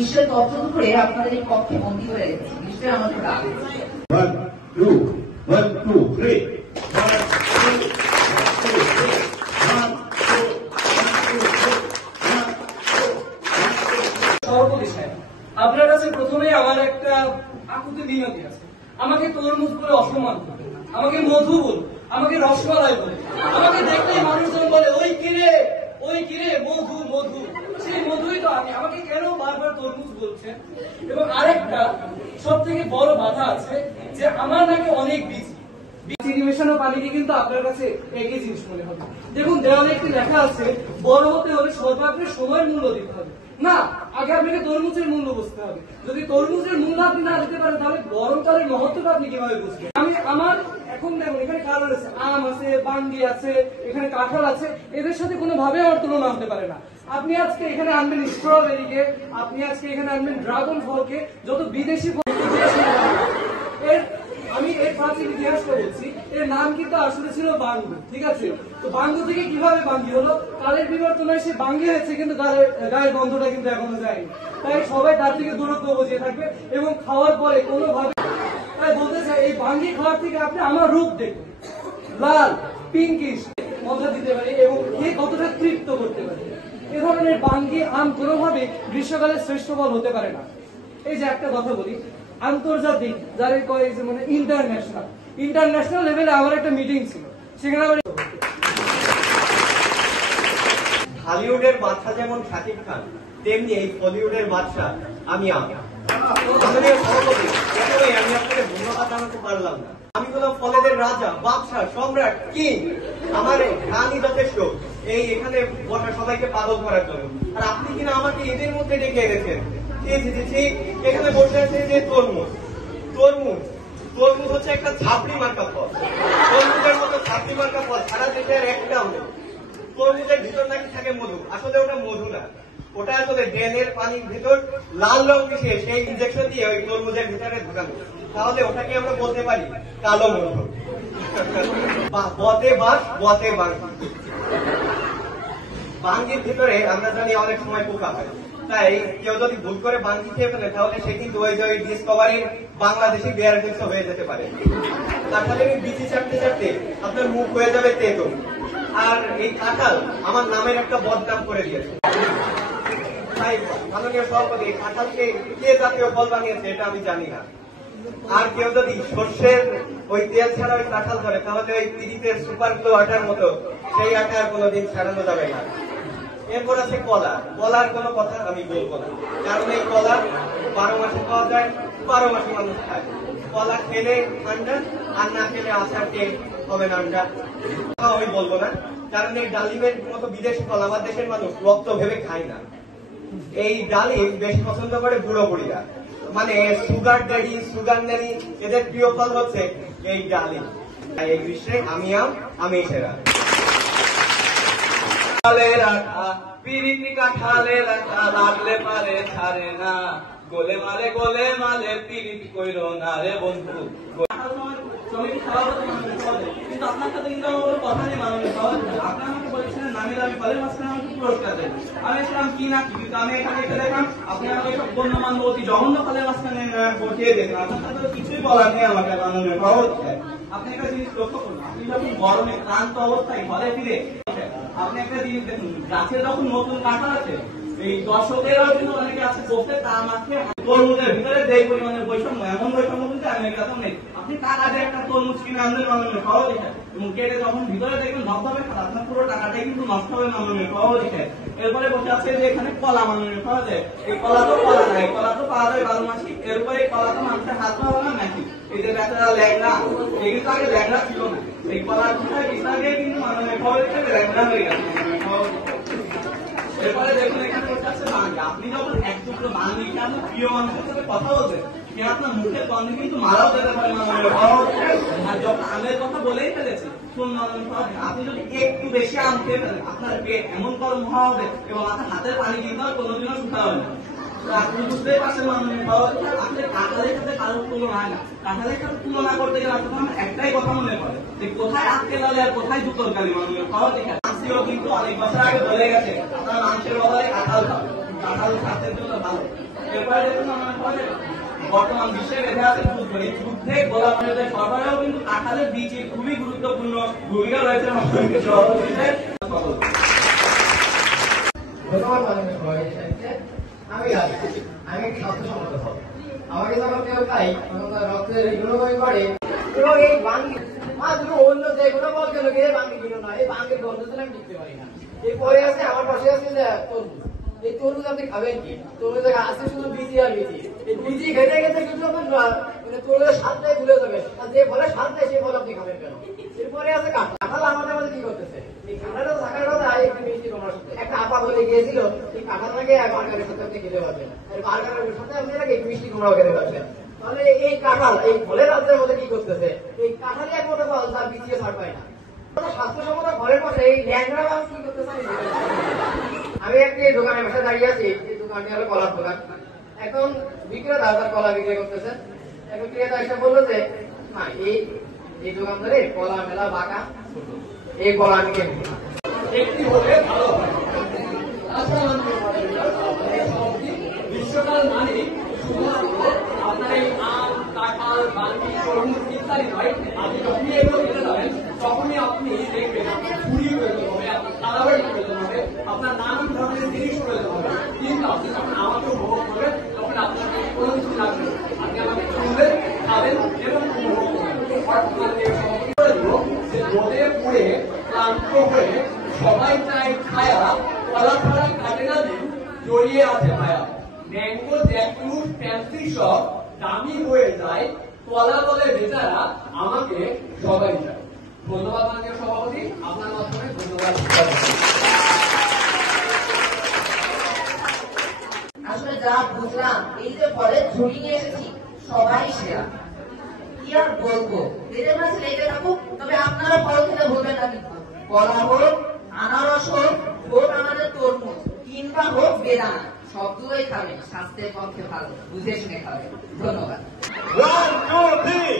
নিশ্চয় তথ্য করে আপনাদের এই কক্ষে বন্দী করে রেখেছি, নিশ্চয়ই আমাদের রাগ। 1 2 1 2 3 আপনার কাছে প্রথমেই আমার একটা আকুতি বিনতি আছে। আমাকে তরমুজ বলে অসম্মান করবেন না, আমাকে মধু বলুন, আমাকে রসমালাই বলুন। আমাকে দেখলেই মানুষজন বলে ওই কিরে মধু মধু, সেই মধুই তো আমি। আমাকে কেন বারবার তরমুজ বলছেন? এবং আরেকটা সব থেকে বড় বাধা আছে যে আমার নাকি অনেক বিজি। চিনি মেশানো পানিকে কিন্তু আপনার কাছে একই জিনিস মনে হবে। দেখুন, দেওয়ালে একটি লেখা আছে, বড় হতে হলে সর্বাগ্রে সময়ের মূল্য দিতে হবে। না, আগে আপনাকে তরমুজের মূল্য বুঝতে হবে। যদি তরমুজের মূল্য আপনি না দিতে পারেন, তাহলে গরমকালের মহত্বটা আপনি কিভাবে বুঝবেন? আমার এখন দেখুন, এখানে কালার আছে, আম আছে, বাঙ্গি আছে, এখানে কাঁঠাল আছে, এদের সাথে কোনোভাবে আমার তুলনা হতে পারে না। আপনি আজকে এখানে আনবেন স্ট্রবেরিকে, আপনি আজকে এখানে আনবেন ড্রাগন ফলকে, যত বিদেশি আমি এর প্রাচীন ইতিহাসটা বলছি। এর নাম কিন্তু আসলে ছিল বাঙ্গু, ঠিক আছে? তো বাঙ্গু থেকে কিভাবে বাঙ্গি হলো? কালের বিবর্তনায় সে বাঙ্গি হয়েছে, কিন্তু গায়ের গন্ধটা কিন্তু এখনো যায়নি। তাই সবাই তার থেকে দূরত্ব বজিয়ে থাকবে এবং খাওয়ার পরে কোনোভাবে, তাই বলতে চাই, এই বাঙ্গি খাওয়ার থেকে আপনি আমার রূপ দেখুন, লাল পিঙ্কিশ মজা দিতে পারে এবং কে কতটা তৃপ্ত করতে পারে। এ ধরনের বাঙ্গি আম কোনোভাবে গ্রীষ্মকালের শ্রেষ্ঠ ফল হতে পারে না। এই যে একটা কথা বলি, আন্তর্জাতিক যারা কয় যে মানে ইন্টারন্যাশনাল লেভেলে আমার একটা মিটিং ছিল, সেখানে আমার হলিউডের বাদশা যেমন শাকিব খান, তেমনি এই বলিউডের বাদশা আমি আমি আপনাকে ধন্যবাদ জানাতে পারলাম না। আমি বললাম ফলেদের রাজা, বাদশা, সম্রাট, কিং। আমার গানই যথেষ্ট এই এখানে বসা সবাইকে পাগল করার জন্য। আর আপনি কিনা আমাকে এদের মধ্যে ডেকে এনেছেন। এখানে বসে আছে যে তরমুজ হচ্ছে একটা ঝাপড়ি মার্কা ফল। তরমুজের মতো ঝাপড়ি মার্কা ফল সারা দেশের একটাও নেই। তরমুজের ভিতর নাকি থাকে মধু, আসলে ওটা মধু না, ওটা আসলে ড্রেনের পানির ভিতর লাল রং মিশিয়ে সেই ইনজেকশন দিয়ে ওই তরমুজের ভিতরে ঢুকানো। তাহলে ওটাকে আমরা বলতে পারি কালো মধু। বতে বাস বতে বাঙ্গি। বাঙ্গির ভিতরে আমরা জানি অনেক সময় পোকা হয়, তাই কেউ যদি ভুল করে বাঙ্গি খেয়ে ফেলে তাহলে সে কিন্তু ওই যে ডিসকভারির বাংলাদেশি বেয়ার গ্রিলস হয়ে যেতে পারে। কাঁঠালের বিচি চাটতে চাটতে আপনার মুখ হয়ে যাবে তেতো। আর এই কাঁঠাল আমার নামের একটা বদনাম করে দিয়েছে। তাই মাননীয় সভাপতি, কাঁঠালকে কে জাতীয় ফল বানিয়েছে এটা আমি জানি না। আর কেউ যদি সর্ষের ওই তেল ছাড়া ওই কাঁঠাল ধরে, তাহলে ওই পিড়িতের সুপার গ্লো আটার মতো সেই আটা আর কোনোদিন ছাড়ানো যাবে না। এরপর আছে কলা। কলার কোনো কথা আমি বলবো না, কারণ এই কলা 12 মাসে পাওয়া যায়, 12 মাসে মানুষ খায়। কলা খেলে ঠান্ডা, আর না খেলে আচারকে হবে ঠান্ডা। আমি বলবো না, কারণ এই ডালিমের মতো বিদেশি ফল আমার দেশের মানুষ রক্ত ভেবে খায় না। এই ডালিম বেশ পছন্দ করে বুড়ো বুড়িরা, মানে সুগার ড্যাডি, সুগার ন্যানি, এদের প্রিয় ফল হচ্ছে এই ডালিম। এই গ্রীষ্মে আমি সেরা। পিরিতি কাঁঠালের আঠা লাগলে পারে ছাড়ে না, গোলে মালে পিরিতি কইরো না রে বন্ধু। কিন্তু আপনার সাথে কিন্তু আমার কথা নেই মাননীয় সভাপতি। আপনি আমাকে বলেছিলেন নামি দামি ফলের মাঝখানে আমাকে পুরস্কার দেবেন। আমি এসেছিলাম কি না কি, কিন্তু আমি এখানে এসে দেখলাম আপনি আমাকে সব গণ্যমান্য অতি জঘন্য ফলের মাঝখানে বসিয়ে দেবেন। আপনার সাথে কিছুই বলার নেই আমাকে মাননীয় সভাপতি। আপনি একটা জিনিস লক্ষ্য করুন, আপনি যখন গরমে ক্লান্ত অবস্থায় ঘরে ফিরে আপনি একটা জিনিস দেখুন, গাছে যখন নতুন কাঁঠাল আছে, এই দর্শকেরাও কিন্তু অনেকে আছে বসে তার মাঝে তরমুজের ভিতরে যে পরিমাণের বৈষম্য, এমন বৈষম্য কিন্তু আমেরিকাতেও নেই। আপনি টাকা দিয়ে একটা তরমুজ কিনে আনলেন মাননীয় সভাপতি এবং কেটে যখন ভিতরে দেখবেন ধবধবে খারাপ, আপনার পুরো টাকাটাই কিন্তু নষ্ট হবে মাননীয় সভাপতি। এরপরে বসে আছে যে এখানে কলা মাননীয় সভাপতি, এই কলা তো কলা নাই, কলা তো পাওয়া যায় 12 মাসই। এরপরে এই কলা তো মানুষের হাত পাওয়া না নাকি, এই যে বেচারা ল্যাংড়া, এই কিন্তু আগে ল্যাংড়া ছিল না, এই কলার বিষয় দিয়ে কিন্তু মাননীয় সভাপতি ল্যাংড়া হয়ে গেছে। এরপরে দেখুন এখানে বসে আছে বাঙালি। আপনি যখন এক টুকরো বাঙালিকে আপনার প্রিয় মানুষের সাথে কথা বলছেন, সে আপনার মুখের গন্ধে কিন্তু মারাও যেতে পারে মাননীয় সভাপতি। আর যখন আমের কথা বলেই ফেলেছে, শুন মাননীয় সভাপতি, আপনি যদি একটু বেশি আম খেয়ে ফেলেন, আপনার পেট এমন গরম হওয়া হবে এবং আপনার হাতের পানি কিন্তু আর কোনোদিনও শুকা হবে না। আপনি বুঝতেই পারছেন মাননীয় সভাপতি, আপনি কাঁঠালের সাথে কারোর তুলনা হয় না। কাঁঠালের সাথে তুলনা করতে গেলে আপনার আমার একটাই কথা মনে পড়ে যে কোথায় আজকে লালে আর কোথায় জুতোর কালি মাননীয় সভাপতি। কিন্তু অনেক বছর আগে বলে গেছে আপনার মাংসের বদলে কাঁঠাল খাবেন, কাঁঠাল স্বাস্থ্যের জন্য ভালো। জন্য আমার ফলে বর্তমান বিশ্বে বেঁধে আছে যুদ্ধ। এই যুদ্ধে গোলাপ বাণিজ্যের সরবরাহ কিন্তু কাঁঠালের বীজের খুবই গুরুত্বপূর্ণ ভূমিকা রয়েছে। ধন্যবাদ মাননীয় সভাপতি সাহেবকে। আমি স্বাস্থ্যসম্মত হব। আমাকে যখন কেউ খাই তখন তার রক্তের হিমোগ্লোবিন করে এবং এই বাঙ্গি মাত্র অন্য যে কোনো বল কেন গিয়ে বাঙ্গি কিনো না, এই বাঙ্গির গন্ধ আমি টিকতে পারি না। এই পরে আছে আমার পাশে আছে যে তরমুজ। এই তরমুজ আপনি খাবেন কি? তরমুজ আছে শুধু বিচি আর বিচি। এই বিচি খেতে খেতে কিছু মানে তরমুজের স্বাদটাই ভুলে যাবে, আর যে ফলে স্বাদ নেই সেই ফল আপনি খাবেন কেন? এরপরে আছে কাঁঠাল। আমাদের মধ্যে কি করতেছে? এই কাঁঠালটা তো থাকার কথা একটু মিষ্টি তোমার সাথে। একটা আপা বলে গিয়েছিল এই কাঁঠাল লাগে বার্গারের সাথে আপনি খেতে পারবেন, আর বার্গারের সাথে আপনি নাকি মিষ্টি কুমড়াও খেতে পারবেন। তাহলে এই কাঁঠাল এই ফলের রাজ্যের মধ্যে কি করতেছে? এই কাঁঠালই একমাত্র ফল তার পিছিয়ে ছাড় পায় না। স্বাস্থ্যসম্মত ঘরের পাশে এই ল্যাংড়া মানুষ কি করতেছে? আমি একটি দোকানের পাশে দাঁড়িয়ে আছি। এই দোকানটি হলো কলার দোকান। এখন বিক্রেতা তার কলা বিক্রি করতেছে। এখন ক্রেতা এসে বললো যে না, এই দোকানদারে কলা মেলা বাঁকা, এই কলা আমি কিনবো না, একটি হলে ভালো হয়। গ্রীষ্মকাল মানে শুধুমাত্র আপনার এই আম, কাঁঠাল, বাঙ্গি, তরমুজ ইত্যাদি নয়। আপনি যখনই এগুলো খেতে যাবেন তখনই আপনি দেখবেন আপনার ঝুড়ি প্রয়োজন হবে, আপনার তালাবাড়ি প্রয়োজন হবে, আপনার নানান ধরনের জিনিস প্রয়োজন হবে। কিন্তু আপনি যখন আমাকে উপভোগ করবেন তখন আপনাকে কোনো কিছু লাগবে না। আপনি আমাকে শুনবেন, খাবেন এবং উপভোগ করবেন। যে রোদে পুড়ে ক্লান্ত হয়ে সবাই চায় খায়া, কলা ছাড়া কাটে না দিন, জড়িয়ে আছে ভায়া। ম্যাঙ্গো, জ্যাকফ্রুট, ফ্যান্সি সব দামি হয়ে যায়, কলা বলে বেচারা আমাকে সবাই চায়। ধন্যবাদ মাননীয় সভাপতি, আপনার মাধ্যমে ধন্যবাদ। আসলে যা বুঝলাম, এই যে ফলের ঝুড়ি নিয়ে এসেছি সবাই সেরা। কি আর বলবো, পেটের মাঝে লেগে থাকুক, তবে আপনারা ফল খেতে ভুলবেন না কিন্তু। কলা হোক, আনারস হোক, হোক আমাদের তরমুজ, কিংবা হোক বেদানা, সবগুলোই খাবেন, স্বাস্থ্যের পক্ষে ভালো, বুঝে শুনে খাবেন। ধন্যবাদ। 1, 2, 3